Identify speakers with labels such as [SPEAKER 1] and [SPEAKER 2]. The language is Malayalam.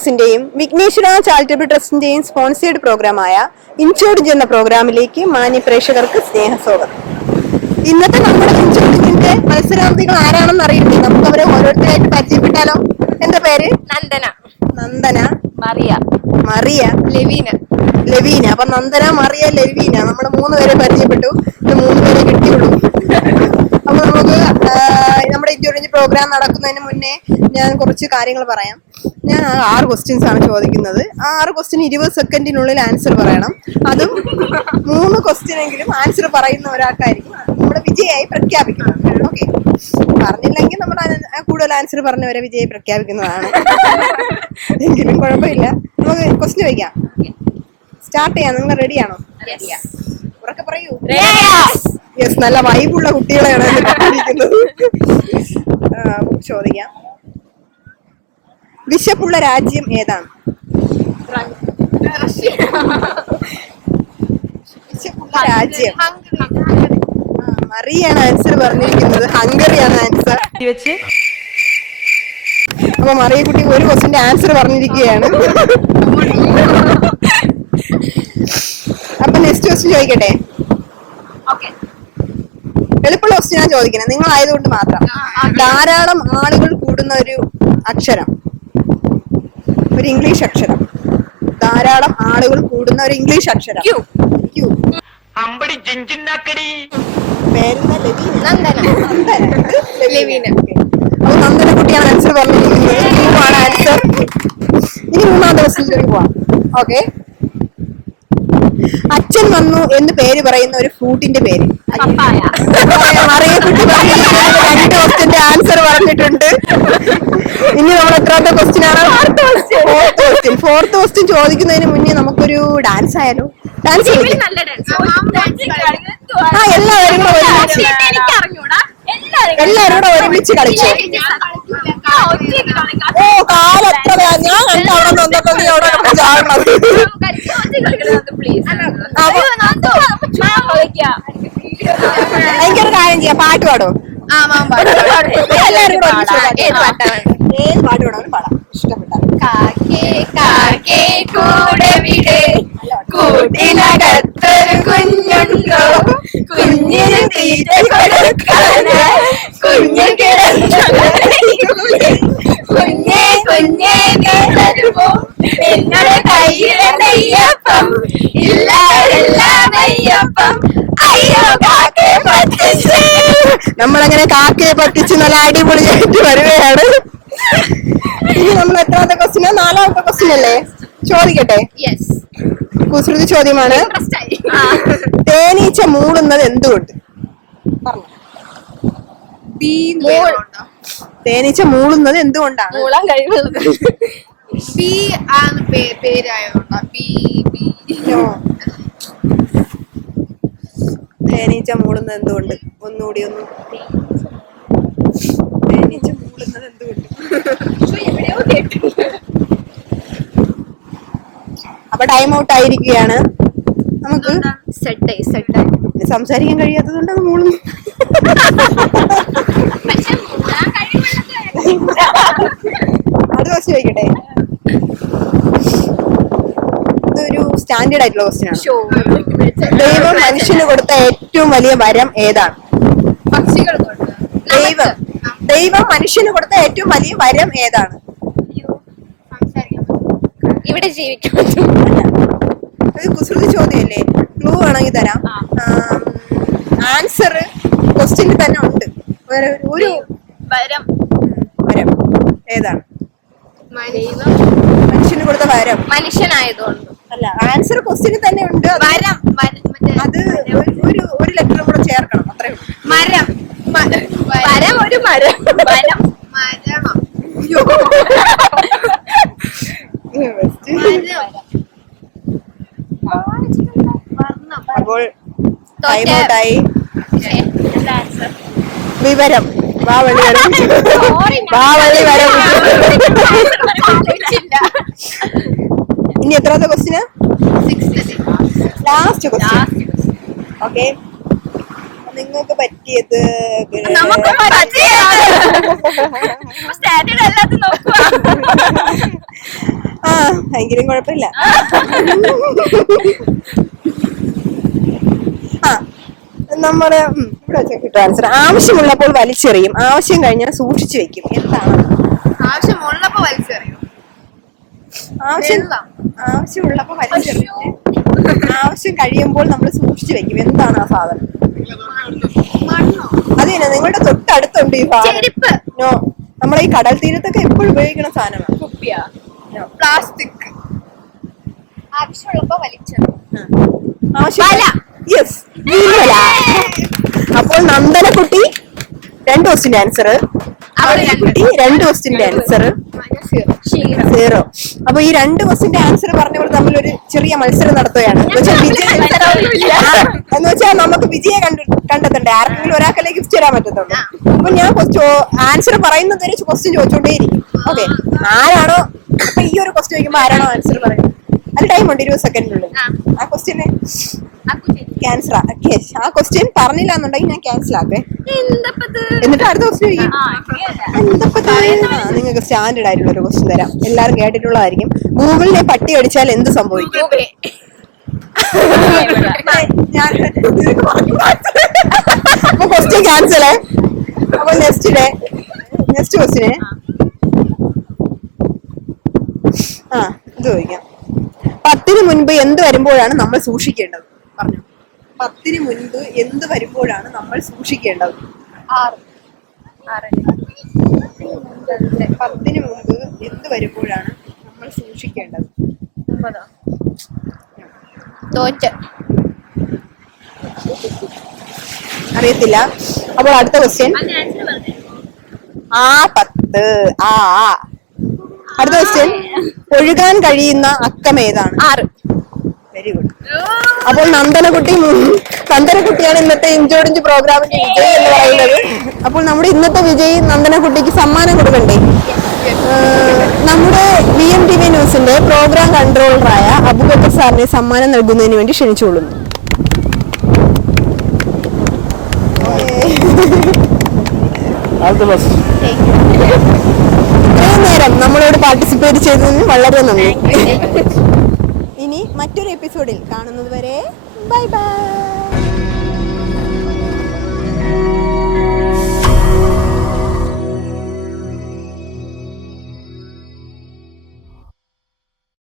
[SPEAKER 1] ന്യൂസിന്റെയും വിഘ്നേശ്വര ചാരിറ്റബിൾ ട്രസ്റ്റിന്റെയും സ്പോൺസേഡ് പ്രോഗ്രാമായ ഇൻചോർജ് എന്ന പ്രോഗ്രാമിലേക്ക് മാന്യ പ്രേക്ഷകർക്ക് സ്നേഹസ്വാഗതം. ഇന്നത്തെ നമ്മുടെ ഇൻചോർജിന്റെ മത്സരാർത്ഥികൾ ആരാണെന്ന് അറിയട്ടെ? നമുക്ക് അവരെ ഓരോരുത്തരായിട്ട് പരിചയപ്പെട്ടാലോ? എന്താ പേര്?
[SPEAKER 2] നന്ദന.
[SPEAKER 1] നന്ദന.
[SPEAKER 2] മറിയ.
[SPEAKER 1] മറിയ.
[SPEAKER 2] ലെവീന.
[SPEAKER 1] ലവീന. അപ്പൊ നന്ദന മറിയ ലവീന. നമ്മൾ മൂന്ന് പേരെ പരിചയപ്പെട്ടു. ഇത് മൂന്ന് പേരെ കിട്ടിയുള്ളൂ. അപ്പൊ നമുക്ക് നമ്മുടെ ഇൻഷുറൻസ് പ്രോഗ്രാം നടക്കുന്നതിന് മുന്നേ ഞാൻ കുറച്ച് കാര്യങ്ങൾ പറയാം. ഞാൻ ആറ് ക്വസ്റ്റ്യൻസ് ആണ് ചോദിക്കുന്നത്. ആ ആറ് ക്വസ്റ്റ്യൻ ഇരുപത് സെക്കൻഡിനുള്ളിൽ ആൻസർ പറയണം. അതും മൂന്ന് ക്വസ്റ്റ്യൻ എങ്കിലും ആൻസർ പറയുന്ന ഒരാൾക്കായിരിക്കും. നമ്മുടെ വിജയായി പ്രഖ്യാപിക്കുന്നത്. ഓക്കെ പറഞ്ഞില്ലെങ്കിൽ നമ്മൾ കൂടുതൽ ആൻസർ പറഞ്ഞവരെ വിജയി പ്രഖ്യാപിക്കുന്നതാണ്. എങ്കിലും കുഴപ്പമില്ല. നമുക്ക് ക്വസ്റ്റ്യൻ വയ്ക്കാം സ്റ്റാർട്ട് ചെയ്യാം. നിങ്ങൾ റെഡിയാണോ ഉറക്കെ പറയൂ. യെസ് നല്ല വൈബുള്ള കുട്ടികളെയാണ് ചോദിക്കാം. വിശപ്പുള്ള രാജ്യം ഏതാണ്? വിശപ്പുള്ള രാജ്യം. മറിയാണ് ആൻസർ പറഞ്ഞിരിക്കുന്നത്. ഹംഗറിയാണ് ആൻസർ.
[SPEAKER 2] വെച്ച്
[SPEAKER 1] അപ്പൊ മറിയക്കുട്ടി ഒരു ക്വസ്റ്റിന്റെ ആൻസർ പറഞ്ഞിരിക്കുകയാണ്. അപ്പൊ നെക്സ്റ്റ് ക്വസ്റ്റ്യൻ ചോദിക്കട്ടെ? എളുപ്പമുള്ള ക്വസ്റ്റ്യൻ ഞാൻ ചോദിക്കുന്നത് നിങ്ങൾ ആയതുകൊണ്ട് മാത്രം. ധാരാളം ആളുകൾ കൂടുന്ന ഒരു അക്ഷരം. ഒരു ഇംഗ്ലീഷ് അക്ഷരം. ധാരാളം ആളുകൾ കൂടുന്ന ഒരു ഇംഗ്ലീഷ് അക്ഷരം.
[SPEAKER 3] ക്യൂ.
[SPEAKER 1] പേരെന്താ? ലവീന?
[SPEAKER 2] നന്ദന.
[SPEAKER 1] അപ്പൊ കുട്ടിയാണ് ആൻസർ പറഞ്ഞിരിക്കുന്നത് ആണ് ആൻസർ ഇനി മൂന്നാം ക്വസ്റ്റ്യനിലേക്ക് പോവാം. ഓക്കെ. അച്ഛൻ വന്നു എന്ന് പേര് പറയുന്ന ഒരു ഫ്രൂട്ടിന്റെ പേര്.
[SPEAKER 2] പപ്പായ.
[SPEAKER 1] മറിയ കുട്ടി പറഞ്ഞിരിക്കുന്നത് രണ്ട് ക്വസ്റ്റിന്റെ ആൻസർ പറഞ്ഞിട്ടുണ്ട്. ഇനി നമ്മൾ എത്രാമത്തെ ക്വസ്റ്റ്യൻ ആണ്? ഫോർത്ത് ക്വസ്റ്റ്യൻ ഫോർത്ത് ക്വസ്റ്റ്യൻ ചോദിക്കുന്നതിന് മുന്നേ നമുക്കൊരു ഡാൻസ് ആയാലോ? ഡാൻസ് കളിക്കാം
[SPEAKER 2] നല്ല ഡാൻസ്
[SPEAKER 1] ആ എല്ലാവരും ഒരുമിച്ച്
[SPEAKER 2] എനിക്ക് അറിഞ്ഞൂടാ
[SPEAKER 1] എല്ലാവരും കൂടെ ഒരുമിച്ച് കളിച്ചു? ഓ കാലത്ര ഞാൻ കണ്ട അവിടെ നിന്നപ്പോ നീ അവിടെ കിടന്ന് ചാടണത്. എനിക്കൊരു കാര്യം ചെയ്യാം പാട്ട് പാടോ? എല്ലാവരും കൂടെ ഒരുമിച്ച് പാടാം.
[SPEAKER 2] ഏത്
[SPEAKER 1] പാട്ട് വേണമെങ്കിലും പാടാം. ഇഷ്ടപ്പെട്ട
[SPEAKER 2] കാക്കേ കാക്കേ കൂടെ വിടെ. കൂട്ടിനകത്തൊരു കുഞ്ഞുണ്ടോ? കുഞ്ഞിന് തീറ്റ കൊടുക്കാന് കുഞ്ഞു കിടന്നുള്ളി കുഞ്ഞേ കേട്ടരുമ്പോ നിങ്ങളുടെ കയ്യിലെ നെയ്യപ്പം. ഇല്ല എല്ലാം നെയ്യപ്പം. അയ്യോ കാക്കേ പറ്റിച്ചേ.
[SPEAKER 1] നമ്മളങ്ങനെ കാക്കയെ പറ്റിച്ച് നല്ല അടിപൊളിയായിട്ട് വരികയാണ്. ഇനി നമ്മൾ എത്രാമത്തെ ക്വസ്റ്റിന് നാലാമത്തെ ക്വസ്റ്റ്യൻ അല്ലേ? ചോദിക്കട്ടെ.
[SPEAKER 2] യെസ്
[SPEAKER 1] കുസൃതി ചോദ്യമാണ്. തേനീച്ച മൂളുന്നത് എന്തുകൊണ്ട്? പറഞ്ഞോ. തേനീച്ച മൂളുന്നത് എന്തുകൊണ്ടാണ്?
[SPEAKER 2] മൂളാൻ കഴിവുള്ളത്
[SPEAKER 4] ബി ആണ് പേ- പേരായതുകൊണ്ടാ ബി ബി.
[SPEAKER 1] No. തേനീച്ച മൂളുന്നത് എന്തുകൊണ്ട്? ഒന്നുകൂടി ഒന്ന് തേനീച്ച മൂളുന്നത് എന്തുകൊണ്ട്? അപ്പൊ ടൈം ഔട്ട് ആയിരിക്കുകയാണ്. നമുക്ക്
[SPEAKER 2] സെറ്റായി സെറ്റായി
[SPEAKER 1] സംസാരിക്കാൻ കഴിയാത്തത് കൊണ്ട് അത് മൂളുന്നു. അടുത്ത ക്വസ്റ്റ്യൻ ചോദിക്കട്ടെ? ഇതൊരു സ്റ്റാൻഡേർഡ് ആയിട്ടുള്ള ക്വസ്റ്റ്യൻ ആണ്. ദൈവം മനുഷ്യന് കൊടുത്ത ഏറ്റവും വലിയ വരം ഏതാണ്? ദൈവം. ദൈവം മനുഷ്യന് കൊടുത്ത ഏറ്റവും വലിയ വരം ഏതാണ്?
[SPEAKER 2] ഇവിടെ ജീവിക്കാൻ
[SPEAKER 1] അത് കുസൃതി ചോദ്യമല്ലേ? ക്ലൂ വേണമെങ്കിൽ തരാം. ആൻസർ ക്വസ്റ്റ്യനിൽ തന്നെ ഉണ്ട്. ഒരു
[SPEAKER 4] വരം
[SPEAKER 1] ഏതാണ് മനുഷ്യന് കൊടുത്ത വരം.
[SPEAKER 2] മനുഷ്യനായതുകൊണ്ട്.
[SPEAKER 1] അല്ല ആൻസർ ക്വസ്റ്റ്യനിൽ തന്നെ ഉണ്ട്.
[SPEAKER 4] വരം
[SPEAKER 1] അത് ഒരു- ഒരു ലെറ്ററും ലെറ്റർ കൂടെ ചേർക്കണം. അത്രേ
[SPEAKER 4] മരം.
[SPEAKER 2] മരം ഒരു മരം.
[SPEAKER 1] അപ്പോൾ ടൈം ഔട്ടായി? വിവരം. വാ വരെ. വഴി വരം. ഇനി എത്രാമത്തെ ക്വസ്റ്റിന് ലാസ്റ്റ് ക്വസ്റ്റ്യൻ ഓക്കെ നിങ്ങൾക്ക് പറ്റിയത്. ആ എങ്കിലും കുഴപ്പമില്ല. ആ നമ്മുടെ ഉം, ഇവിടെ കിട്ടും ആൻസർ ആവശ്യമുള്ളപ്പോൾ വലിച്ചെറിയും. ആവശ്യം കഴിഞ്ഞാൽ സൂക്ഷിച്ചു വെക്കും. എന്താണ്?
[SPEAKER 4] ആവശ്യമുള്ളപ്പോ വലിച്ചെറിയും.
[SPEAKER 1] ആവശ്യം
[SPEAKER 4] വെള്ളം.
[SPEAKER 1] ആവശ്യമുള്ളപ്പോൾ വലിച്ചെറിയും. ആവശ്യം കഴിയുമ്പോൾ നമ്മൾ സൂക്ഷിച്ചു വെക്കും. എന്താണ് ആ സാധനം?
[SPEAKER 4] അതെന്നെ
[SPEAKER 1] അത് തന്നെ നിങ്ങളുടെ തൊട്ടടുത്തുണ്ട് ഈ സാധനം നോ നമ്മളെ ഈ കടൽ തീരത്തൊക്കെ എപ്പോഴും ഉപയോഗിക്കുന്ന സാധനമാണ്
[SPEAKER 2] കുപ്പിയാ.
[SPEAKER 4] പ്ലാസ്റ്റിക്. ആവശ്യമുള്ളപ്പോ വലിച്ചെറിയും.
[SPEAKER 1] ആവശ്യം യെസ് അപ്പോൾ നന്ദനക്കുട്ടി രണ്ട് ക്വസ്റ്റിന്റെ ആൻസർ കുട്ടി രണ്ട് ക്വസ്റ്റിന്റെ ആൻസർ സീറോ അപ്പൊ ഈ രണ്ട് ക്വസ്റ്റിന്റെ ആൻസർ പറഞ്ഞവർ തമ്മിൽ ഒരു ചെറിയ മത്സരം നടത്തുകയാണ്. എന്ന് വെച്ചാൽ നമുക്ക് വിജയെ കണ്ടു കണ്ടെത്തണ്ടേ? ആർക്കെങ്കിലും ഒരാൾക്കല്ലേ ഗിഫ്റ്റ് തരാൻ പറ്റത്തുള്ളൂ. അപ്പൊ ഞാൻ ആൻസർ പറയുന്നത് വരെ ക്വസ്റ്റ്യൻ ചോദിച്ചോണ്ടേയിരിക്കും. ഓക്കെ. ആരാണോ ഈ ഒരു ക്വസ്റ്റ്യൻ ചോദിക്കുമ്പോ ആരാണോ ആൻസർ പറയുന്നത്? അത് ടൈം ഉണ്ട് ഇരുപത് സെക്കൻഡിനുള്ളിൽ ആ. ക്വസ്റ്റ്യനെ ക്യാൻസർ ആ ക്വസ്റ്റ്യൻ പറഞ്ഞില്ല എന്നുണ്ടെങ്കിൽ ഞാൻ ക്യാൻസൽ ആക്കേ. എന്നിട്ട് അടുത്ത ക്വസ്റ്റ്യൻ നിങ്ങൾക്ക് സ്റ്റാൻഡേർഡ് ആയിട്ടുള്ള ഒരു ക്വസ്റ്റ്യൻ തരാം. എല്ലാവരും കേട്ടിട്ടുള്ളതായിരിക്കും. ഗൂഗിളിനെ പട്ടി അടിച്ചാൽ എന്ത് സംഭവിക്കും? ഞാൻ അപ്പൊ ക്വസ്റ്റ്യൻ ക്യാൻസൽ അപ്പൊ നെക്സ്റ്റ് ഡേ നെക്സ്റ്റ് ക്വസ്റ്റ്യന് ആ ഇത് ചോദിക്കാം. പത്തിന് മുൻപ് എന്ത് വരുമ്പോഴാണ് നമ്മൾ സൂക്ഷിക്കേണ്ടത്? പറഞ്ഞു. പത്തിന് മുൻപ് എന്ത് വരുമ്പോഴാണ് നമ്മൾ സൂക്ഷിക്കേണ്ടത്?
[SPEAKER 4] ആറ്.
[SPEAKER 1] പത്തിന് മുൻപ് എന്ത് വരുമ്പോഴാണ് നമ്മൾ സൂക്ഷിക്കേണ്ടത്?
[SPEAKER 2] തോറ്റ്.
[SPEAKER 1] അറിയത്തില്ല. അപ്പോൾ അടുത്ത ക്വസ്റ്റ്യൻ ആ പത്ത്. ആ. അടുത്ത ക്വസ്റ്റ്യൻ ഒഴുകാൻ കഴിയുന്ന അക്കം ഏതാണ്?
[SPEAKER 2] ആറ്.
[SPEAKER 1] അപ്പോൾ നന്ദനകുട്ടി നന്ദനകുട്ടിയാണ് ഇന്നത്തെ ഇഞ്ചോടിഞ്ച് പ്രോഗ്രാമിന്റെ വിജയി എന്ന് പറയുന്നത്. അപ്പോൾ നമ്മുടെ ഇന്നത്തെ വിജയി നന്ദനകുട്ടിക്ക് സമ്മാനം കൊടുക്കണ്ടേ? നമ്മുടെ വി എം ടി വി ന്യൂസിന്റെ പ്രോഗ്രാം കൺട്രോളറായ അബുബക്കർ സാറിനെ സമ്മാനം നൽകുന്നതിന് വേണ്ടി ക്ഷണിച്ചുകൊള്ളുന്നു. ഇത്രയും നേരം നമ്മളോട് പാർട്ടിസിപ്പേറ്റ് ചെയ്തതിന് വളരെ നന്ദി. ഇനി മറ്റൊരു എപ്പിസോഡിൽ കാണുന്നത് വരെ ബൈ ബൈ.